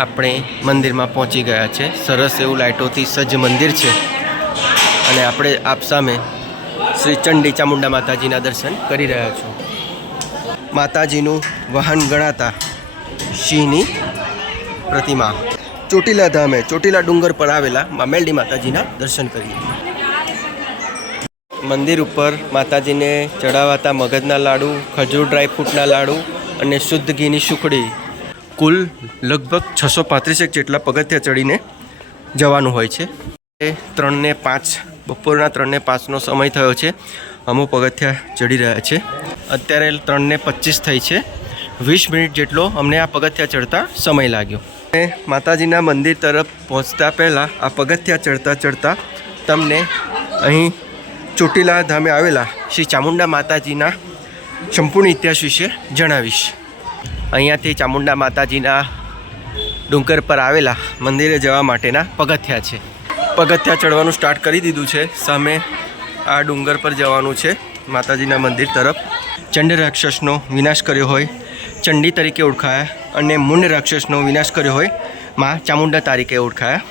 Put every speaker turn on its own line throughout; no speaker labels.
આપણે મંદિરમાં પહોંચી ગયા છે. સરસ એવું લાઇટોથી સજ્જ મંદિર છે. અને આપણે આપ સામે શ્રી ચંડી ચામુંડા માતાજીના દર્શન કરી રહ્યા છો. માતાજીનું વાહન ગણાતા સિંહની પ્રતિમા. ચોટીલા ધામે, ચોટીલા ડુંગર પર આવેલા મામેલડી માતાજીના દર્શન કરીએ. મંદિર ઉપર માતાજીને ચડાવાતા મગજના લાડુ, ખજૂર, ડ્રાયફ્રૂટના લાડુ અને શુદ્ધ ઘીની સુખડી કુલ લગભગ છસો પાંત્રીસેક જેટલા પગથિયા ચડીને જવાનું હોય છે. એ ત્રણને પાંચ, બપોરના ત્રણને પાંચનો સમય થયો છે. અમુક પગથિયા ચડી રહ્યા છે. અત્યારે ત્રણને પચીસ થઈ છે. વીસ મિનિટ જેટલો અમને આ પગથિયા ચડતા સમય લાગ્યો. અને માતાજીના મંદિર તરફ પહોંચતા પહેલાં આ પગથિયા ચડતા ચડતા તમને અહીં ચોટીલા ધામે આવેલા શ્રી ચામુંડા માતાજીના સંપૂર્ણ ઇતિહાસ વિશે જણાવીશ. અહીંયાથી ચામુંડા માતાજીના ડુંગર પર આવેલા મંદિરે જવા માટેના પગથિયા છે. પગથિયા ચડવાનું સ્ટાર્ટ કરી દીધું છે. સામે આ ડુંગર પર જવાનું છે માતાજીના મંદિર તરફ. ચંડ રાક્ષસનો વિનાશ કર્યો હોય, ચંડી તરીકે ઓળખાયા અને મુંડ રાક્ષસનો વિનાશ કર્યો હોય, માં ચામુંડા તરીકે ઓળખાયા.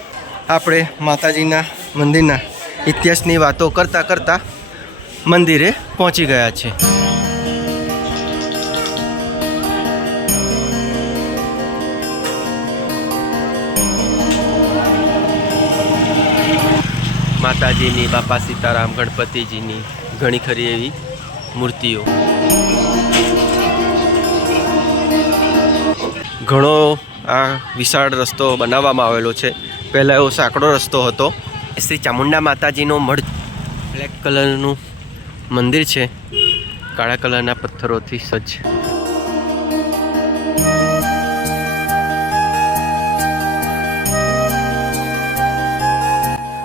આપણે માતાજીના મંદિરના ઇતિહાસની વાતો કરતાં કરતાં મંદિરે પહોંચી ગયા છે માતાજીની, બાપા સીતારામ, ગણપતિજીની ઘણી ખરી એવી મૂર્તિઓ. ઘણો આ વિશાળ રસ્તો બનાવવામાં આવેલો છે. પહેલાં એવો સાંકડો રસ્તો હતો. શ્રી ચામુંડા માતાજીનો મઢ બ્લેક કલરનું મંદિર છે. કાળા કલરના પથ્થરોથી સજ્જ.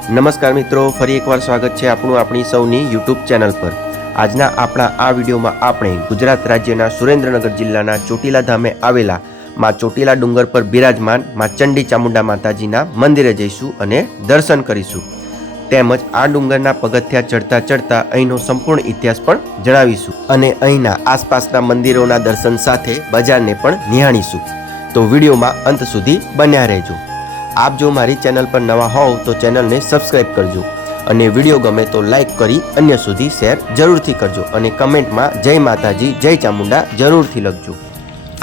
નમસ્કાર મિત્રો, ફરી એકવાર સ્વાગત છે આપણું આપણી સૌની યુટ્યુબ ચેનલ પર. આજના આપણા આ વિડીયોમાં આપણે ગુજરાત રાજ્યના સુરેન્દ્રનગર જિલ્લાના ચોટીલા ધામે આવેલા માં ચોટીલા ડુંગર પર બિરાજમાન મા ચંડી ચામુંડા માતાજીના મંદિરે જઈશું અને દર્શન કરીશું. તેમજ આ ડુંગરના પગથિયા ચડતા ચડતા અહીંનો સંપૂર્ણ ઇતિહાસ પણ જણાવીશું અને અહીંના આસપાસના મંદિરોના દર્શન સાથે બજારને પણ નિહાળીશું. તો વિડીયોમાં અંત સુધી બન્યા રહેજો. આપ જો મારી ચેનલ પર નવા હોવ તો ચેનલને સબસ્ક્રાઇબ કરજો અને વીડિયો ગમે તો લાઈક કરી અન્ય સુધી શેર જરૂરથી કરજો અને કમેન્ટમાં જય માતાજી, જય ચામુંડા જરૂરથી લખજો.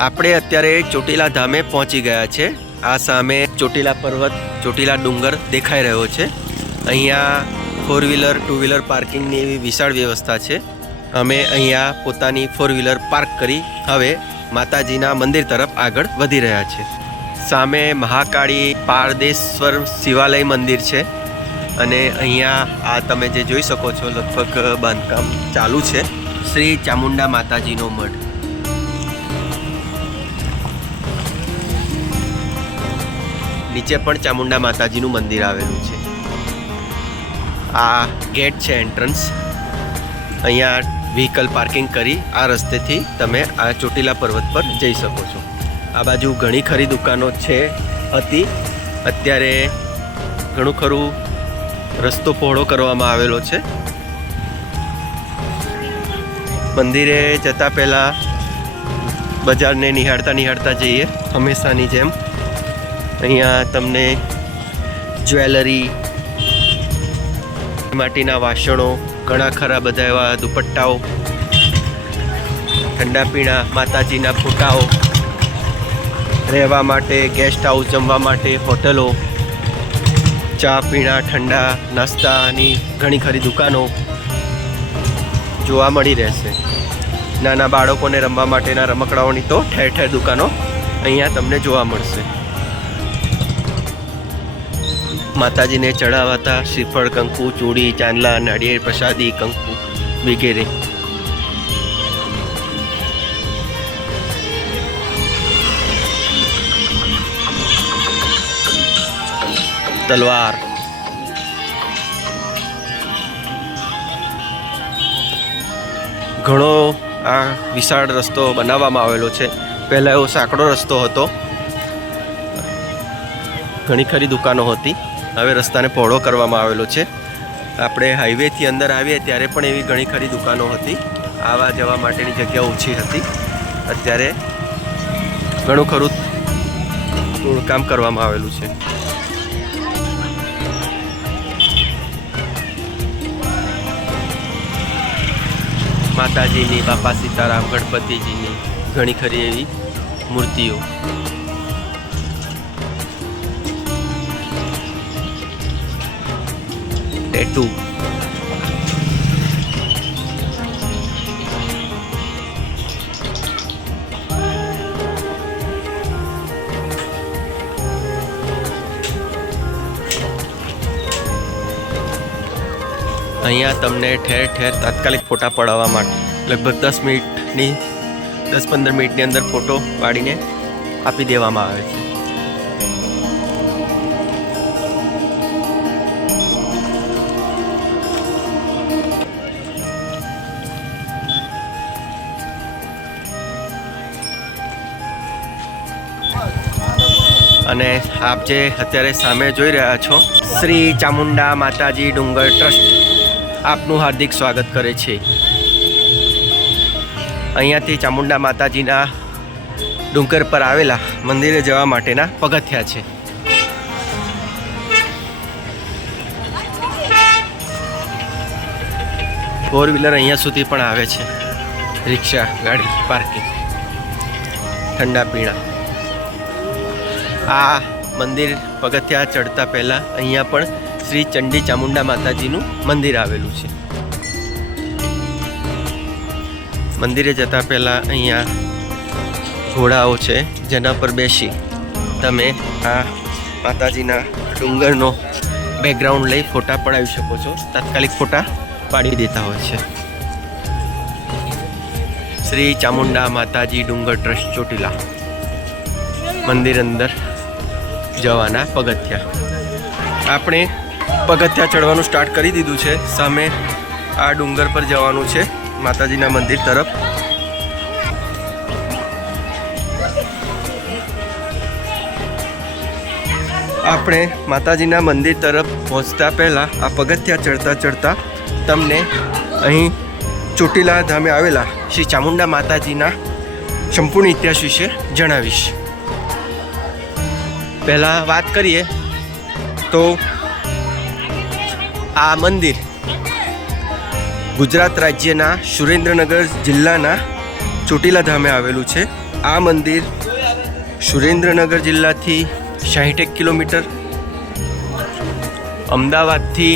આપણે અત્યારે ચોટીલા ધામે પહોંચી ગયા છે. આ સામે ચોટીલા પર્વત, ચોટીલા ડુંગર દેખાઈ રહ્યો છે. અહીંયા ફોર વ્હીલર ટુ વ્હીલર પાર્કિંગની એવી વિશાળ વ્યવસ્થા છે. અમે અહીંયા પોતાની ફોર વ્હીલર પાર્ક કરી હવે માતાજીના મંદિર તરફ આગળ વધી રહ્યા છે. સામે મહાકાળી પારદેશ્વર શિવાલય મંદિર છે. અને અહીંયા આ તમે જે જોઈ શકો છો, લગભગ બાંધકામ ચાલુ છે. શ્રી ચામુંડા માતાજીનો મઠ નીચે પણ ચામુંડા માતાજીનું મંદિર આવેલું છે. આ ગેટ છે એન્ટ્રન્સ. અહીંયા વ્હીકલ પાર્કિંગ કરી આ રસ્તેથી તમે આ ચોટીલા પર્વત પર જઈ શકો છો. આ બાજુ ઘણી ખરી દુકાનો છે, હતી. અત્યારે ઘણું ખરું રસ્તો પહોળો કરવામાં આવેલો છે. મંદિરે જતા પહેલાં બજારને નિહાળતા નિહાળતા જઈએ, હંમેશાની જેમ. અહીંયા તમને જ્વેલરી, માટીના વાસણો, ઘણા ખરા બધા એવા દુપટ્ટાઓ, ઠંડા પીણા, માતાજીના ફોટાઓ રહેવા માટે ગેસ્ટ હાઉસ જમવા માટે હોટલો, ચા પીણા, ઠંડા નાસ્તાની ઘણી ખરી દુકાનો જોવા મળી રહેશે. નાના બાળકોને રમવા માટેના રમકડાઓની તો ઠેર ઠેર દુકાનો અહીંયા તમને જોવા મળશે. માતાજીને ચડાવાતા શ્રીફળ, કંકુ ચૂડી ચાંદલા નાળિયેર પ્રસાદી, કંકુ વગેરે. તલવાર. ઘણો આ વિશાળ રસ્તો બનાવવામાં આવેલો છે. પહેલાં એવો સાંકડો રસ્તો હતો. ઘણી ખરી દુકાનો હતી. હવે રસ્તાને પહોળો કરવામાં આવેલો છે. આપણે હાઈવેથી અંદર આવીએ ત્યારે પણ એવી ઘણી ખરી દુકાનો હતી. આવવા જવા માટેની જગ્યા ઓછી હતી. અત્યારે ઘણું ખરું કામ કરવામાં આવેલું છે. માતાજીની બાપા સીતારામ ગણપતિજીની ઘણી ખરી એવી મૂર્તિઓ. ટેટુ અહીંયા તમને ઠેર ઠેર તાત્કાલિક ફોટા પડાવવા માટે લગભગ દસ મિનિટની, દસ પંદર મિનિટની અંદર ફોટો પાડીને આપી દેવામાં આવે છે. અને આપ જે અત્યારે સામે જોઈ રહ્યા છો, શ્રી ચામુંડા માતાજી ડુંગર ટ્રસ્ટ. આપનું હાર્દિક સ્વાગત કરે છે. અહીંયાથી ચામુંડા માતાજીના ડુંગર પર આવેલા મંદિરે જવા માટેના પગથિયા છે. ફોર વ્હીલર અહીંયા સુધી પણ આવે છે. રિક્ષા, ગાડી પાર્કિંગ ઠંડા પીણા. આ મંદિર પગથિયા ચડતા પહેલાં અહીંયા પણ શ્રી ચંડી ચામુંડા માતાજીનું મંદિર આવેલું છે. મંદિરે જતા પહેલાં અહીંયા ઘોડાઓ છે, જેના પર બેસી તમે આ માતાજીના ડુંગરનો બેકગ્રાઉન્ડ લઈ ફોટા પડાવી શકો છો. તાત્કાલિક ફોટા પાડી દેતા હોય છે. શ્રી ચામુંડા માતાજી ડુંગર ટ્રસ્ટ ચોટીલા મંદિર અંદર જવાના પગથિયા. આપણે પગથિયા ચડવાનું સ્ટાર્ટ કરી દીધું છે. સામે આ ડુંગર પર જવાનું છે, માતાજીના મંદિર તરફ. આપણે માતાજીના મંદિર તરફ પહોંચતા પહેલાં આ પગથિયા ચડતા ચડતા તમને અહીં ચોટીલા ધામે આવેલા શ્રી ચામુંડા માતાજીના સંપૂર્ણ ઇતિહાસ વિશે જણાવીશ. પહેલાં વાત કરીએ તો આ મંદિર ગુજરાત રાજ્યના સુરેન્દ્રનગર જિલ્લાના ચોટીલા ધામે આવેલું છે. આ મંદિર સુરેન્દ્રનગર જિલ્લાથી સાહીઠેક કિલોમીટર, અમદાવાદથી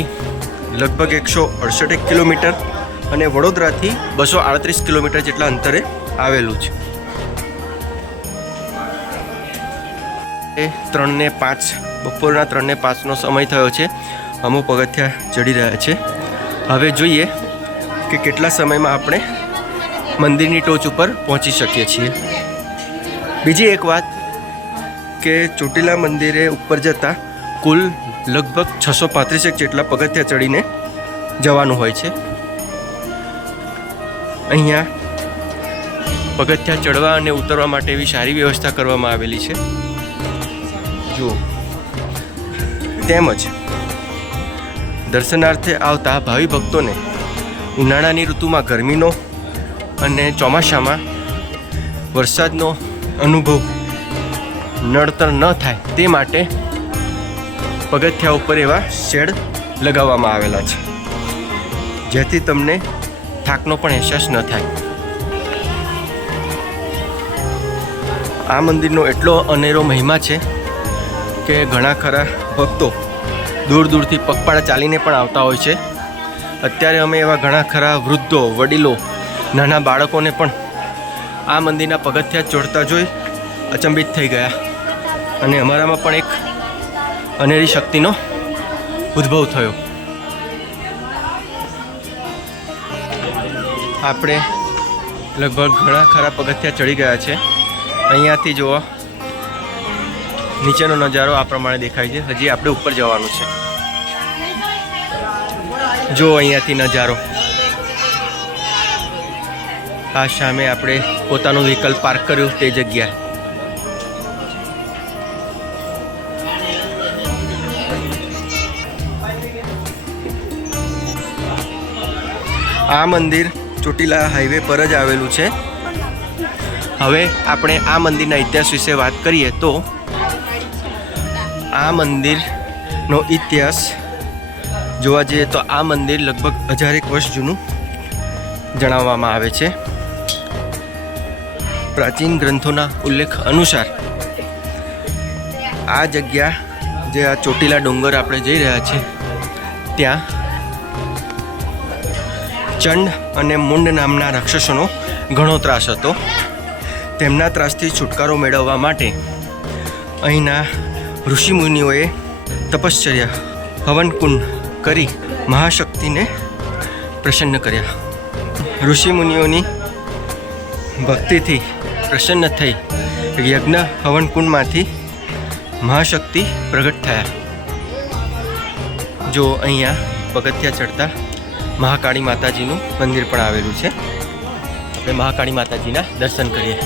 લગભગ એકસો અડસઠેક કિલોમીટર અને વડોદરાથી બસો આડત્રીસ કિલોમીટર જેટલા અંતરે આવેલું છે. એ ત્રણને પાંચ, બપોરના ત્રણને પાંચનો સમય થયો છે. અમુક પગથિયા ચડી રહ્યા છે. હવે જોઈએ કે કેટલા સમયમાં આપણે મંદિરની ટોચ ઉપર પહોંચી શકીએ છીએ. બીજી એક વાત કે ચોટીલા મંદિરે ઉપર જતાં કુલ લગભગ છસો પાંત્રીસેક જેટલા પગથિયા ચડીને જવાનું હોય છે. અહીંયા પગથિયા ચડવા અને ઉતરવા માટે એવી સારી વ્યવસ્થા કરવામાં આવેલી છે. જુઓ. તેમજ દર્શનાર્થે આવતા ભાવિ ભક્તોને ઉનાળાની ઋતુમાં ગરમીનો અને ચોમાસામાં વરસાદનો અનુભવ નડતર ન થાય તે માટે પગથિયા ઉપર એવા શેડ લગાવવામાં આવેલા છે. જેથી તમને થાકનો પણ અહેસાસ ન થાય. આ મંદિરનો એટલો અનેરો મહિમા છે કે ઘણા ખરા ભક્તો દૂર દૂરથી પગપાળા ચાલીને પણ આવતા હોય છે. અત્યારે અમે એવા ઘણા ખરા વૃદ્ધો, વડીલો, નાના બાળકોને પણ આ મંદિરના પગથિયા ચોડતા જોઈ અચંબિત થઈ ગયા. અને અમારામાં પણ એક અનેરી શક્તિનો ઉદ્ભવ થયો. આપણે લગભગ ઘણા ખરા પગથિયા ચડી ગયા છે. અહીંયાથી જુઓ. નીચેનો નજારો આ પ્રમાણે દેખાય છે. હજી આપણે ઉપર જવાનું છે. જો અહીંયાથી નજારો. આ સામે આપણે પોતાનું વ્હીકલ પાર્ક કર્યું તે જગ્યા. આ મંદિર ચોટીલા હાઈવે પર જ આવેલું છે. હવે આપણે આ મંદિરના ઇતિહાસ વિશે વાત કરીએ તો આ મંદિરનો ઇતિહાસ જોવા જઈએ તો આ મંદિર લગભગ હજારેક વર્ષ જૂનું જણાવવામાં આવે છે. પ્રાચીન ગ્રંથોના ઉલ્લેખ અનુસાર આ જગ્યા જે આ ચોટીલા ડુંગર આપણે જઈ રહ્યા છીએ, ત્યાં ચંડ અને મુંડ નામના રાક્ષસોનો ઘણો ત્રાસ હતો. તેમના ત્રાસથી છુટકારો મેળવવા માટે અહીંના ઋષિમુનિઓએ તપશ્ચર્યા. હવનકુંડ કરી મહાશક્તિને પ્રસન્ન કર્યા. ઋષિમુનિઓની ભક્તિથી પ્રસન્ન થઈ યજ્ઞ હવનકુંડમાંથી મહાશક્તિ પ્રગટ થયા. જો અહીંયા પગથિયા ચડતા મહાકાળી માતાજીનું મંદિર પણ આવેલું છે. આપણે મહાકાળી માતાજીના દર્શન કરીએ.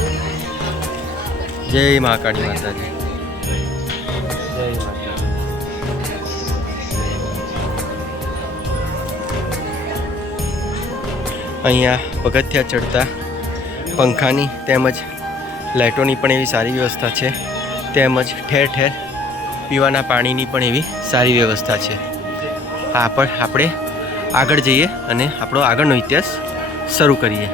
જય મહાકાળી માતાજી. અહીંયા પગથિયા ચડતા, પંખાની તેમજ લાઇટોની પણ એવી સારી વ્યવસ્થા છે. તેમજ ઠેર ઠેર પીવાના પાણીની પણ એવી સારી વ્યવસ્થા છે. આ પણ આપણે આગળ જઈએ અને આપણો આગળનો ઇતિહાસ શરૂ કરીએ.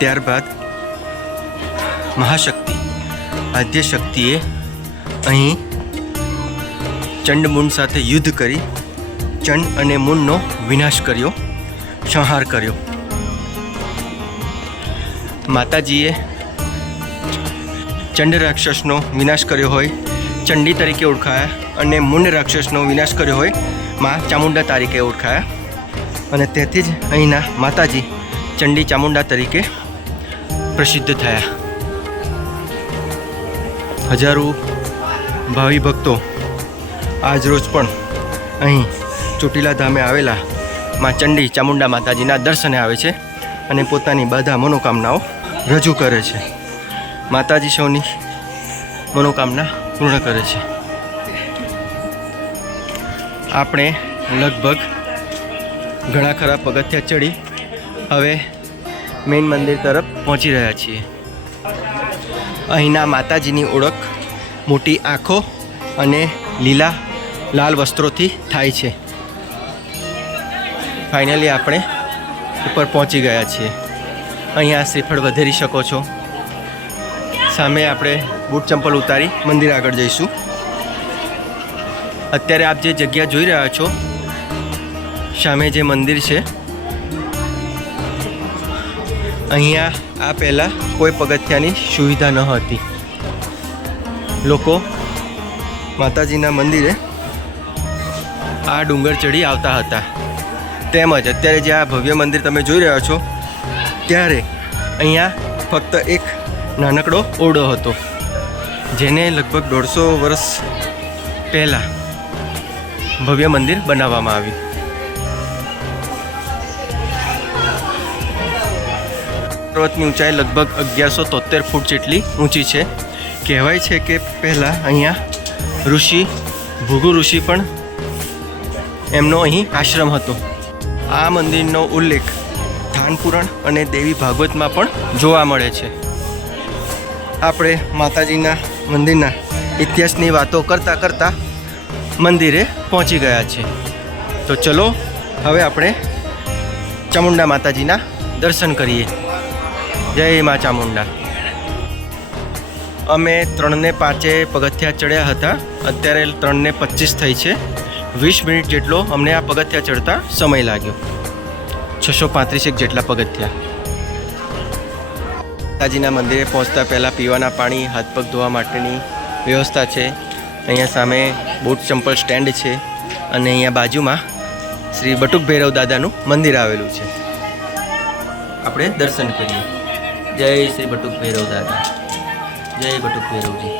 ત્યારબાદ મહાશક્તિ. આદ્ય શક્તિએ અહીં ચંડમુંડ સાથે યુદ્ધ કરી ચંડ અને મુનનો વિનાશ કર્યો, સંહાર કર્યો. માતાજીએ ચંડ રાક્ષસનો વિનાશ કર્યો હોય, ચંડી તરીકે ઓળખાયા અને મુંડ રાક્ષસનો વિનાશ કર્યો હોય, માં ચામુંડા તરીકે ઓળખાયા. અને તેથી જ અહીંના માતાજી ચંડી ચામુંડા તરીકે પ્રસિદ્ધ થયા. હજારો ભાવિ ભક્તો આજ રોજ પણ અહીં ચોટીલા ધામે આવેલા માં ચંડી ચામુંડા માતાજીના દર્શને આવે છે અને પોતાની બધા મનોકામનાઓ રજૂ કરે છે. માતાજી સૌની મનોકામના પૂર્ણ કરે છે. આપણે લગભગ ઘણા ખરા પગથિયા ચડી હવે મેઇન મંદિર તરફ પહોંચી રહ્યા છીએ. અહીંના માતાજીની ઓળખ, મોટી આંખો અને લીલા, લાલ વસ્ત્રોથી થાય છે. ફાઇનલી આપણે ઉપર પહોંચી ગયા છીએ. અહીંયા શ્રીફળ વધેરી શકો છો. સામે આપણે બૂટ ચંપલ ઉતારી મંદિર આગળ જઈશું. અત્યારે આપ જે જગ્યા જોઈ રહ્યા છો, સામે જે મંદિર છે અહીંયા આ પહેલાં કોઈ પગથિયાની સુવિધા ન હતી. લોકો માતાજીના મંદિરે આ ડુંગર ચડી આવતા હતા. તેમજ અત્યારે જે આ ભવ્ય મંદિર તમે જોઈ રહ્યા છો, ત્યારે અહીંયા ફક્ત એક નાનકડો ઓરડો હતો, જેને લગભગ દોઢસો વર્ષ પહેલાં ભવ્ય મંદિર બનાવવામાં આવ્યું. પર્વતની ઊંચાઈ લગભગ અગિયારસો તોતેર ફૂટ જેટલી ઊંચી છે. કહેવાય છે કે પહેલાં અહીંયા ઋષિ, ભૃગુ ઋષિ પણ એમનો અહીં આશ્રમ હતો. આ મંદિરનો ઉલ્લેખ થાનપુરણ અને દેવી ભાગવતમાં પણ જોવા મળે છે. આપણે માતાજીના મંદિરના ઇતિહાસની વાતો કરતાં કરતાં મંદિરે પહોંચી ગયા છે. તો ચલો, હવે આપણે ચામુંડા માતાજીના દર્શન કરીએ. જય મા ચામુંડા. અમે ત્રણને પાંચે પગથિયા ચડ્યા હતા. અત્યારે ત્રણને પચીસ થઈ છે. વીસ મિનિટ જેટલો અમને આ પગથિયા ચડતા સમય લાગ્યો. છસો પાંત્રીસેક જેટલા પગથિયા. માતાજીના મંદિરે પહોંચતા પહેલાં પીવાના પાણી, હાથ પગ ધોવા માટેની વ્યવસ્થા છે. અહીંયા સામે બૂટ ચંપલ સ્ટેન્ડ છે અને અહીંયા બાજુમાં શ્રી બટુક ભૈરવ દાદાનું મંદિર આવેલું છે. આપણે દર્શન કરીએ. જય શ્રી બટુક ભૈરવ દાદા. જય બટુક ભૈરવજી.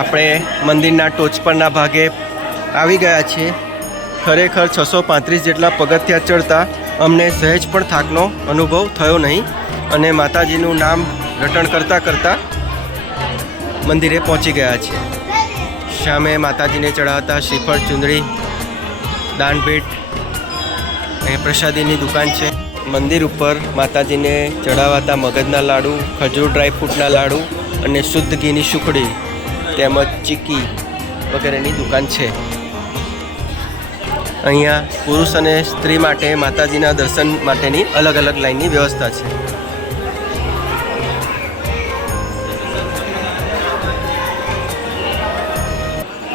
આપણે મંદિરના ટોચ પરના ભાગે આવી ગયા છીએ. ખરેખર છસો પાંત્રીસ જેટલા પગથિયા ચડતા અમને સહેજ પણ થાકનો અનુભવ થયો નહીં અને માતાજીનું નામ રટણ કરતાં કરતાં મંદિરે પહોંચી ગયા છે સામે માતાજીને ચડાવતા શ્રીફળ, ચુંદડી દાન અને પ્રસાદીની દુકાન છે. મંદિર ઉપર માતાજીને ચડાવાતા મગજના લાડુ, ખજૂર ડ્રાયફ્રૂટના લાડુ અને શુદ્ધ ઘીની સુખડી તેમજ ચીકી વગેરેની દુકાન છે. અહીંયા પુરુષ અને સ્ત્રી માટે માતાજીના દર્શન માટેની અલગ અલગ લાઈનની વ્યવસ્થા છે.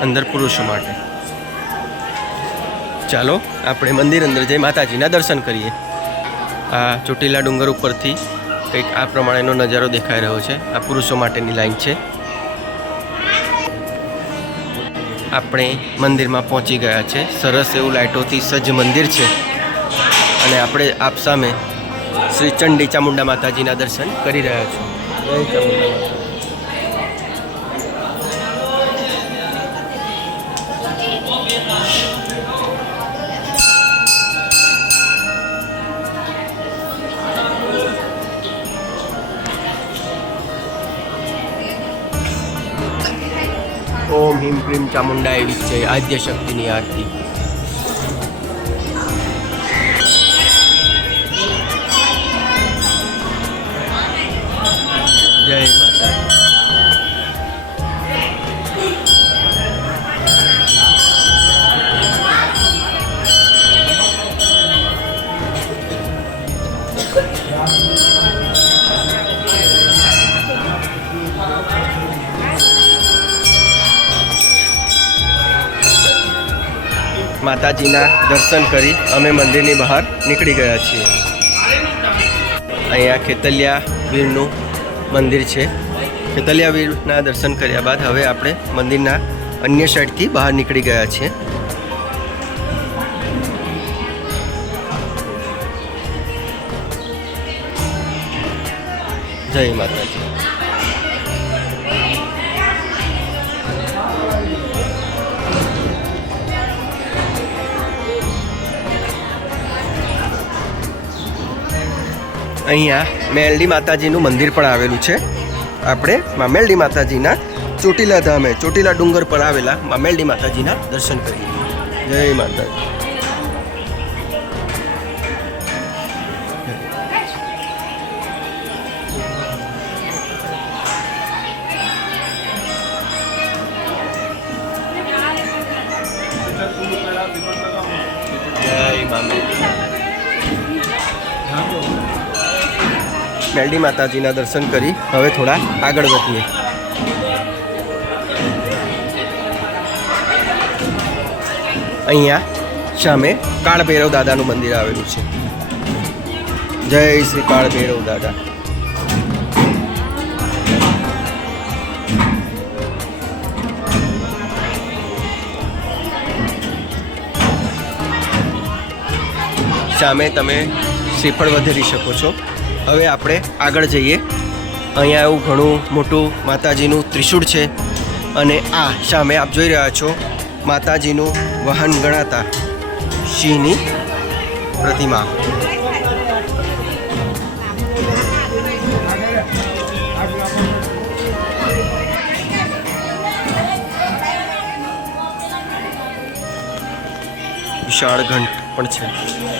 અંદર પુરુષો માટે. ચાલો, આપણે મંદિર અંદર જઈ માતાજીના દર્શન કરીએ. આ ચોટીલા ડુંગર ઉપરથી કંઈક આ પ્રમાણેનો નજારો દેખાઈ રહ્યો છે. આ પુરુષો માટેની લાઈન છે. આપણે મંદિરમાં પહોંચી ગયા છે. સરસ એવું લાઇટોથી સજ્જ મંદિર છે. અને આપણે આપ સામે શ્રી ચંડી ચામુંડા માતાજીના દર્શન કરી રહ્યા છું જય ચામુંડા ઓમ હિમ ક્રીમ ચામુંડા એવી છે આદ્ય શક્તિની આરતી. જય માતાજીના દર્શન કરી અમે મંદિરની બહાર નીકળી ગયા છીએ. અહીંયા ખેતલિયા વીરનું મંદિર છે. ખેતલિયા વીરના દર્શન કર્યા બાદ હવે આપણે મંદિરના અન્ય સાઈડથી બહાર નીકળી ગયા છીએ. જય માતાજી. અહીંયા મેલડી માતાજીનું મંદિર પણ આવેલું છે. આપણે મામેલડી માતાજીના ચોટીલા ધામે, ચોટીલા ડુંગર પર આવેલા મામેલડી માતાજીના દર્શન કરીએ. જય માતાજી. મેલડી માતાજીના દર્શન કરી હવે થોડા આગળ વધીએ. અહીંયા સામે કાળભૈરવ દાદાનું મંદિર આવેલું છે. જય શ્રી કાળભૈરવ દાદા. સામે તમે શ્રીફળ વધેરી શકો છો. હવે આપણે આગળ જઈએ. અહીંયા એવું ઘણું મોટું માતાજીનું ત્રિશૂળ છે અને આ સામે આપ જોઈ રહ્યા છો માતાજીનું વાહન ગણાતા સિંહની પ્રતિમા. વિશાળ ઘંટ પણ છે.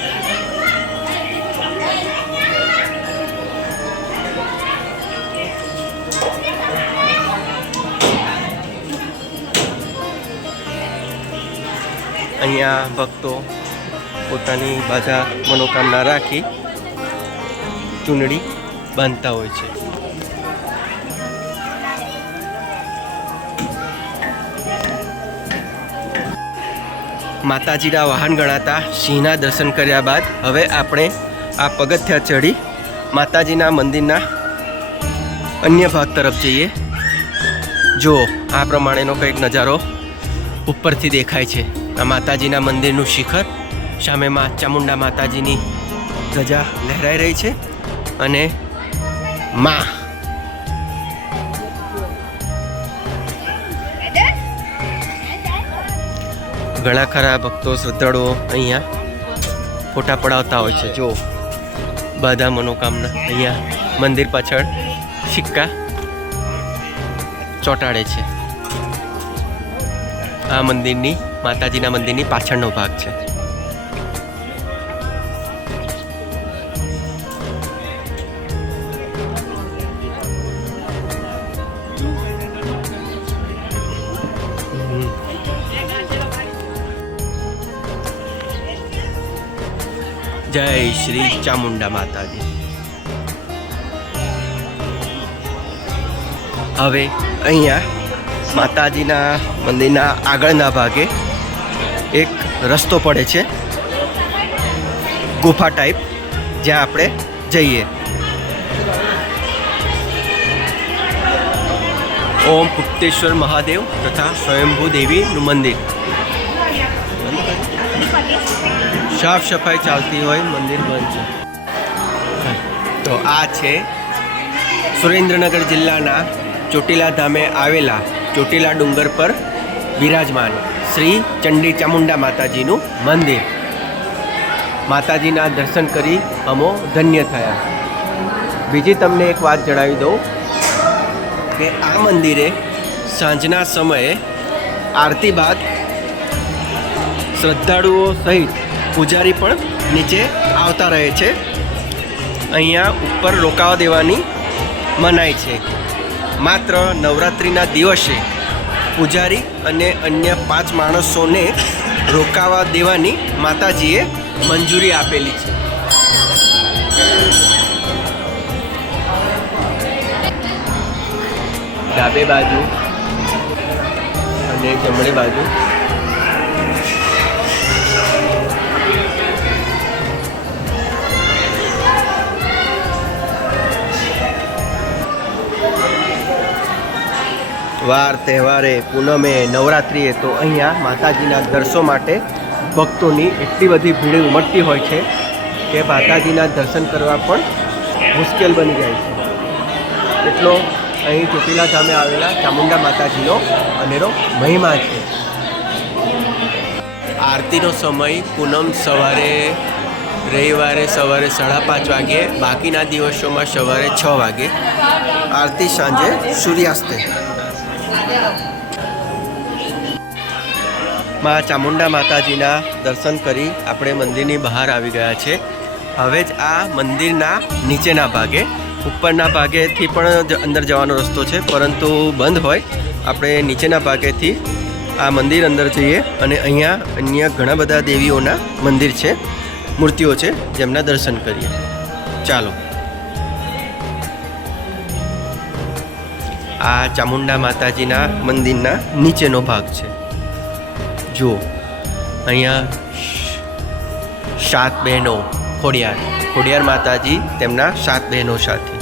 અહીંયા ભક્તો પોતાની બાધા મનોકામના રાખી ચૂંટણી બાંધતા હોય છે. માતાજીના વાહન ગણાતા સિંહના દર્શન કર્યા બાદ હવે આપણે આ પગથિયા ચડી માતાજીના મંદિરના અન્ય ભાગ તરફ જઈએ. જો આ પ્રમાણેનો કંઈક નજારો ઉપરથી દેખાય છે. આ માતાજીના મંદિરનું શિખર સામે માં ચામુંડા માતાજીની ધજા લહેરાઈ રહી છે અને મા. ઘણા ખરા ભક્તો, શ્રદ્ધાળુઓ અહીંયા ફોટા પડાવતા હોય છે. જો બધા મનોકામના અહીંયા મંદિર પાછળ સિક્કા ચોંટાડે છે. આ મંદિરની માતાજીના મંદિરની પાછળનો ભાગ છે. જય શ્રી ચામુંડા માતાજી. હવે અહીંયા માતાજીના મંદિરના આગળના ભાગે એક રસ્તો પડે છે. ગુફા ટાઈપ જ્યાં આપણે જઈએ. ઓમ ગુપ્તેશ્વર મહાદેવ તથા સ્વયંભૂ દેવીનું મંદિર. સાફ સફાઈ ચાલતી હોય, મંદિર બંધ છે. તો આ છે સુરેન્દ્રનગર જિલ્લાના ચોટીલા ધામે આવેલા ચોટીલા ડુંગર પર બિરાજમાન. શ્રી ચંડી ચામુંડા માતાજીનું મંદિર. માતાજીના દર્શન કરી અમો ધન્ય થયા. બીજી તમને એક વાત જણાવી દઉં કે આ મંદિરે સાંજના સમયે આરતી બાદ શ્રદ્ધાળુઓ સહિત પૂજારી પણ નીચે આવતા રહે છે. અહીંયા ઉપર રોકાવા દેવાની મનાય છે. માત્ર નવરાત્રિના દિવસે પૂજારી અને અન્ય પાંચ માણસોને રોકાવા દેવાની માતાજીએ મંજૂરી આપેલી છે. ડાબે બાજુ અને જમણી બાજુ વાર તહેવારે પૂનમે નવરાત્રિએ તો અહીંયા માતાજીના દર્શો માટે ભક્તોની એટલી બધી ભીડ ઉમટતી હોય છે કે માતાજીના દર્શન કરવા પણ મુશ્કેલ બની જાય છે. એટલો અહીં ચોટીલા ધામે આવેલા ચામુંડા માતાજીનો અનેરો મહિમા છે. આરતીનો સમય પૂનમ સવારે રવિવારે સવારે સાડા પાંચ વાગે બાકીના દિવસોમાં સવારે છ વાગે. આરતી સાંજે સૂર્યાસ્તે. માં ચામુંડા માતાજીના દર્શન કરી આપણે મંદિરની બહાર આવી ગયા છે. હવે જ આ મંદિરના નીચેના ભાગે, ઉપરના ભાગેથી પણ અંદર જવાનો રસ્તો છે, પરંતુ બંધ હોય. આપણે નીચેના ભાગેથી આ મંદિર અંદર જઈએ અને અહીંયા અન્ય ઘણા બધા દેવીઓના મંદિર છે, મૂર્તિઓ છે, જેમના દર્શન કરીએ. ચાલો. આ ચામુંડા માતાજીના મંદિરના નીચેનો ભાગ છે. જુઓ, અહીંયા સાત બહેનો, ખોડિયાર. ખોડિયાર માતાજી તેમના સાત બહેનો સાથે.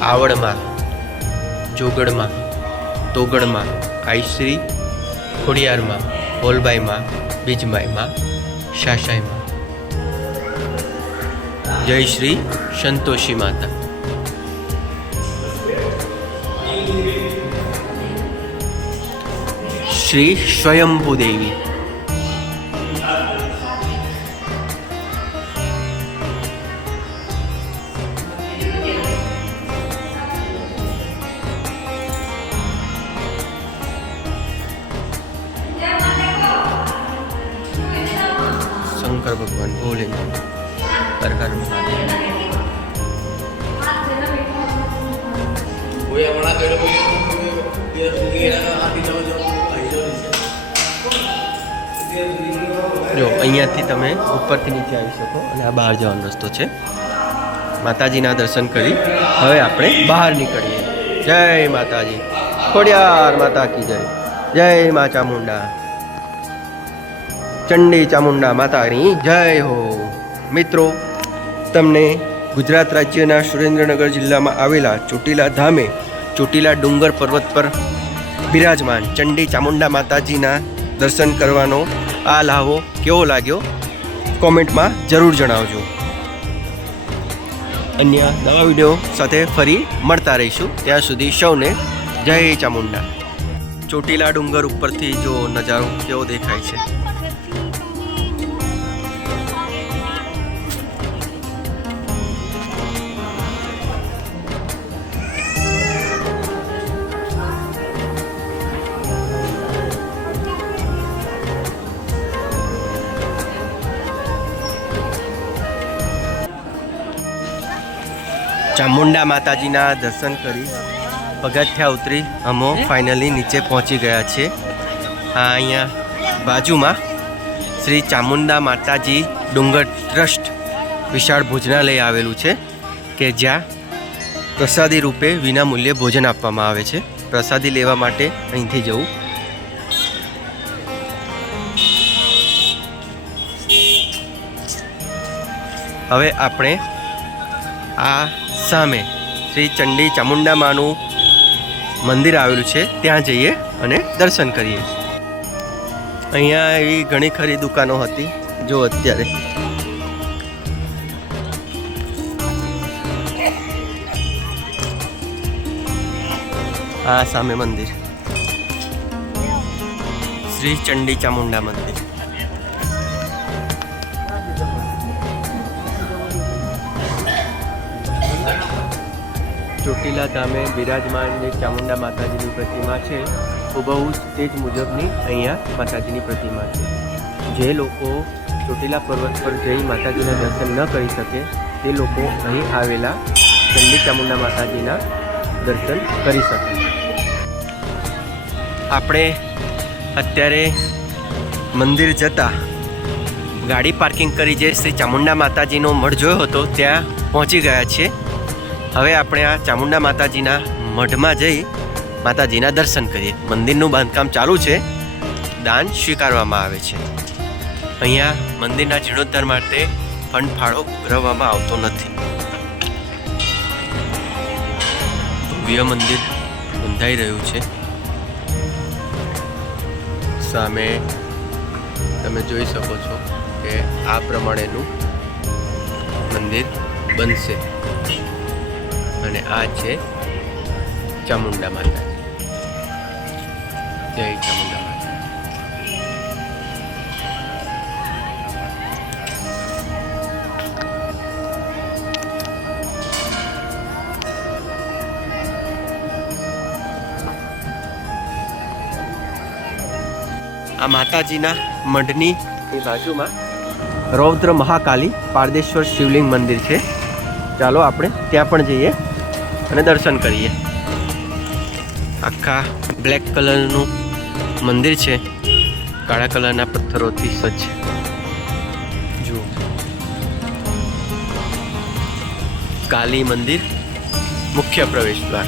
આવડમાં જોગડમાં તોગડમાં, આઈશ્રી, ખોડિયારમાં, હોલબાઈમાં બીજમાઈમાં શાશાઈમાં. જય શ્રી સંતોષી માતા. શ્રી સ્વયંભુ બહાર જવાનો રસ્તો છે. માતાજીના દર્શન કરી હવે આપણે બહાર નીકળીએ. જય માતાજી. ખોડિયાર માતા કી જય. જય મા ચામુંડા. ચંડી ચામુંડા માતાની જય હો. મિત્રો, તમને ગુજરાત રાજ્યના સુરેન્દ્રનગર જિલ્લામાં આવેલા ચોટીલા ધામે ચોટીલા ડુંગર પર્વત પર બિરાજમાન ચંડી ચામુંડા માતાજીના દર્શન કરવાનો આ લાહવો કેવો લાગ્યો? કોમેન્ટમાં જરૂર જણાવજો. અન્ય નવા વીડિયો સાથે ફરી મળતા રહીશું. ત્યાં સુધી સૌને જય ચામુંડા. ચોટીલા ડુંગર ઉપરથી જો નજારો કેવો દેખાય છે? ચામુંડા માતાજીના દર્શન કરી પગથિયા ઉતરી અમો ફાઇનલી નીચે પહોંચી ગયા છે આ અહીંયા બાજુમાં શ્રી ચામુંડા માતાજી ડુંગર ટ્રસ્ટ વિશાળ ભોજનાલય આવેલું છે, કે જ્યાં પ્રસાદી રૂપે વિના મૂલ્યે ભોજન આપવામાં આવે છે. પ્રસાદી લેવા માટે અહીંથી જવું. હવે આપણે આ સામે શ્રી ચંડી ચામુંડા માનું મંદિર આવેલું છે. ત્યાં જઈએ અને દર્શન કરીએ. અહીંયા એવી ઘણી ખરી દુકાનો હતી. જો અત્યારે આ સામે મંદિર. શ્રી ચંડી ચામુંડા મંદિર. ચોટીલા ધામે બિરાજમાન જે ચામુંડા માતાજીની પ્રતિમા છે, હુબહુ તે જ મુજબની અહીંયા માતાજીની પ્રતિમા છે. જે લોકો ચોટીલા પર્વત પર જઈ માતાજીના દર્શન ન કરી શકે, તે લોકો અહીં આવેલા ચંડી ચામુંડા માતાજીના દર્શન કરી શકે. આપણે અત્યારે મંદિર જતા ગાડી પાર્કિંગ કરી જે શ્રી ચામુંડા માતાજીનો મઢ જોયો હતો, ત્યાં પહોંચી ગયા છીએ. હવે આપણે આ ચામુંડા માતાજીના મઢમાં જઈ માતાજીના દર્શન કરીએ. મંદિરનું બાંધકામ ચાલુ છે. દાન સ્વીકારવામાં આવે છે. અહીંયા મંદિરના જીર્ણોદ્ધાર માટે ફંડ ફાળો ઉઘરાવવામાં આવતો નથી. ભવ્ય મંદિર બંધાઈ રહ્યું છે. સામે તમે જોઈ શકો છો કે આ પ્રમાણેનું મંદિર બનશે. અને આ છે ચામુંડા માતા. જય ચામુંડા આ માતાજીના મઢની બાજુમાં રૌદ્ર મહાકાલી પારદેશ્વર શિવલિંગ મંદિર છે. ચાલો આપણે ત્યાં પણ જઈએ. અને દર્શન કરીએ. આખા બ્લેક કલરનું મંદિર છે. કાળા કલરના પથ્થરોથી સજ્જ જુઓ. કાલી મંદિર મુખ્ય પ્રવેશ દ્વાર